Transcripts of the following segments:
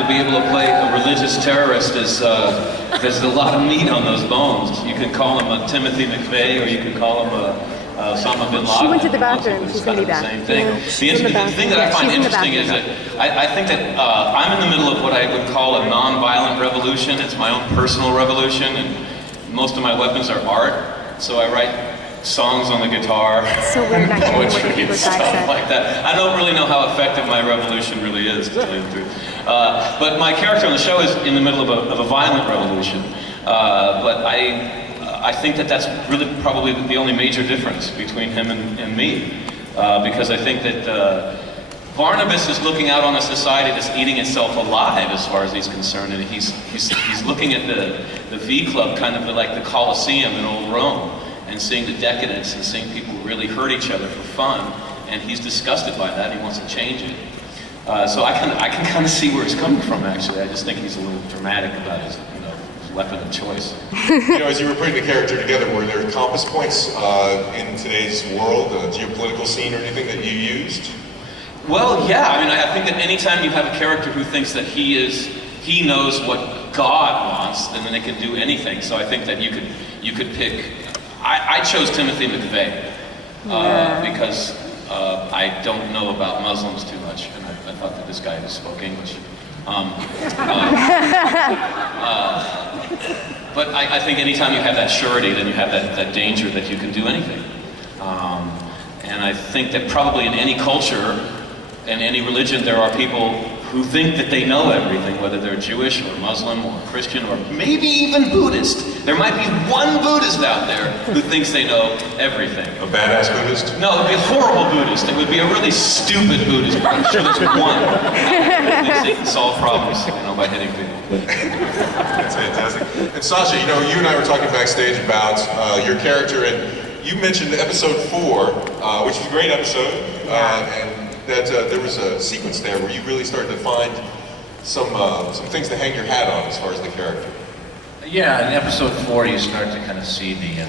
to be able to play a religious terrorist is, there's a lot of meat on those bones. You can call him a Timothy McVeigh, or you can call him a Osama bin Laden. She went to the bathroom. She's going to be back. Same thing. Yeah. The thing that I find interesting is that I think that I'm in the middle of what I would call a non-violent revolution. It's my own personal revolution, and most of my weapons are art. So I write songs on the guitar, so weird not poetry and stuff like that. I don't really know how effective my revolution really is, to tell you the truth. But my character on the show is in the middle of a violent revolution. But I think that that's really probably the only major difference between him and me. Because I think that Barnabas is looking out on a society that's eating itself alive as far as he's concerned, and he's looking at the V Club, kind of like the Colosseum in old Rome, and seeing the decadence and seeing people really hurt each other for fun, and he's disgusted by that. He wants to change it. So I can kind of see where he's coming from. Actually, I just think he's a little dramatic about his weapon of choice. As you were putting the character together, were there compass points in today's world, the geopolitical scene, or anything that you used? Well, yeah. I mean, I think that anytime you have a character who thinks that he knows what God wants, then they can do anything. So I think that you could pick. I chose Timothy McVeigh because I don't know about Muslims too much, and I thought that this guy who spoke English. But I think anytime you have that surety, then you have that danger that you can do anything. And I think that probably in any culture, in any religion, there are people who think that they know everything, whether they're Jewish or Muslim or Christian or maybe even Buddhist. There might be one Buddhist out there who thinks they know everything. A badass Buddhist? No, it would be a horrible Buddhist. It would be a really stupid Buddhist. I'm sure there's one. They can solve problems, by hitting people. That's fantastic. And Sasha, you and I were talking backstage about your character, and you mentioned episode 4, which is a great episode, and that there was a sequence there where you really started to find some things to hang your hat on as far as the character. Yeah, in episode 4 you start to kind of see the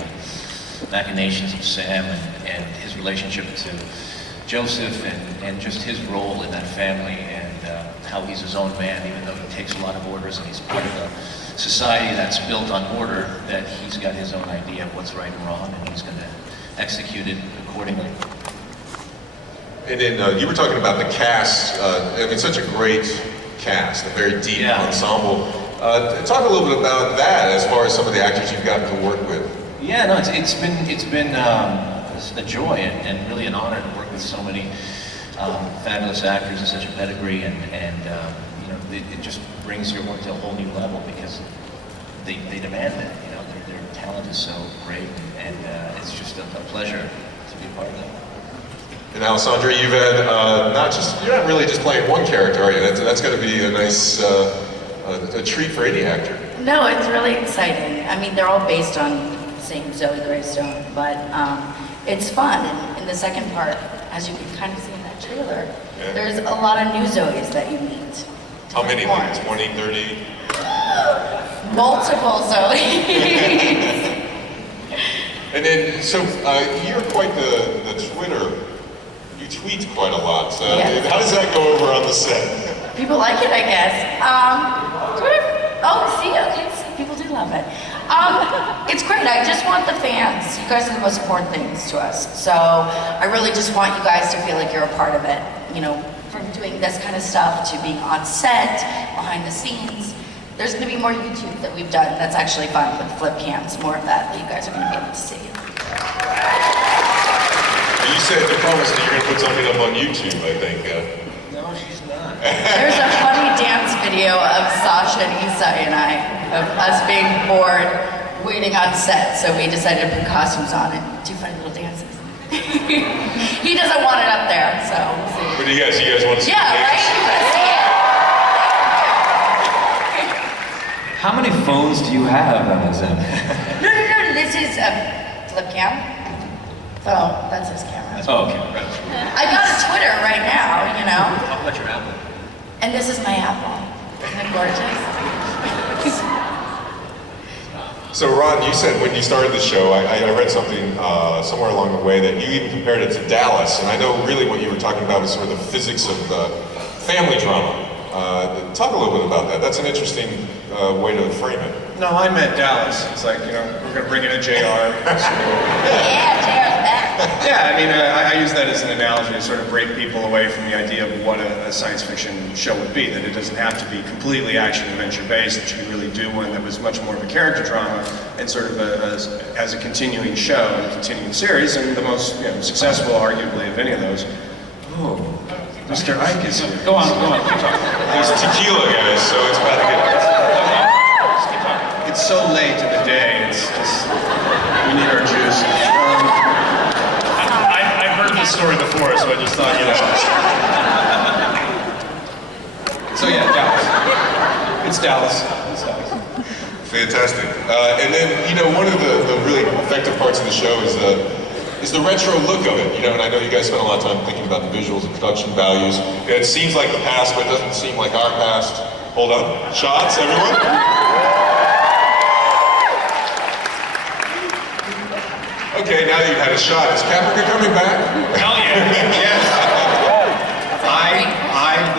machinations of Sam and his relationship to Joseph and just his role in that family, and how he's his own man, even though he takes a lot of orders and he's part of a society that's built on order, that he's got his own idea of what's right and wrong, and he's going to execute it accordingly. And then you were talking about the cast. Such a great cast, a very deep ensemble. Talk a little bit about that as far as some of the actors you've gotten to work with. Yeah, no, it's been a joy and really an honor to work with so many fabulous actors and such a pedigree, and it just brings your work to a whole new level because they demand it. Their talent is so great, and it's just a pleasure to be a part of that. And Alessandra, you've had you're not really just playing one character, are you? That's got to be a nice a treat for any actor. No, it's really exciting. I mean, they're all based on the same Zoe Greystone, but it's fun. And in the second part, as you can kind of see in that trailer, there's a lot of new Zoes that you meet. How many? Like 20, 30? Multiple Zoes. And then, so you're quite the Twitter. You tweet quite a lot. Yes. How does that go over on the set? People like it, I guess. Twitter. Oh, see, people do love it. It's great. I just want the fans. You guys are the most important things to us. So I really just want you guys to feel like you're a part of it. From doing this kind of stuff to being on set, behind the scenes. There's going to be more YouTube that we've done that's actually fun with flip cams, more of that you guys are going to be able to see. You said the promise that you're going to put something up on YouTube, I think. No, she's not. There's a funny dance video of Sasha and Isai and I, of us being bored, waiting on set, so we decided to put costumes on and do funny little dances. He doesn't want it up there, so we'll see. But you guys want to see the right? You want to see it. How many phones do you have, Alessandra? No, this is a flip cam. Oh, that's his camera. Oh, okay. Right. I got a Twitter right now, How about your Apple? And this is my Apple. Isn't it gorgeous? So Ron, you said when you started the show, I read something somewhere along the way that you even compared it to Dallas, and I know really what you were talking about was sort of the physics of family drama. Talk a little bit about that. That's an interesting way to frame it. No, I meant Dallas. It's like, you know, we're going to bring in a JR. Yeah, JR's back. Yeah, I mean, I use that as an analogy to sort of break people away from the idea of what a science fiction show would be, that it doesn't have to be completely action-adventure based, that you could really do one that was much more of a character drama and sort of as a continuing show and a continuing series, and the most successful, arguably, of any of those. Oh, Mr. Ike is here. Go on, keep talking. There's tequila, guys, so it's about to get... Just keep talking. It's so late in the day, it's just, we need our juice. I've heard this story before, so I just thought, So yeah, Dallas. It's Dallas. Fantastic. And then, one of the really effective parts of the show is the retro look of it, and I know you guys spent a lot of time thinking about the visuals and production values. It seems like the past, but it doesn't seem like our past. Hold on. Shots, everyone? Okay, now that you've had a shot, is Caprica coming back? No,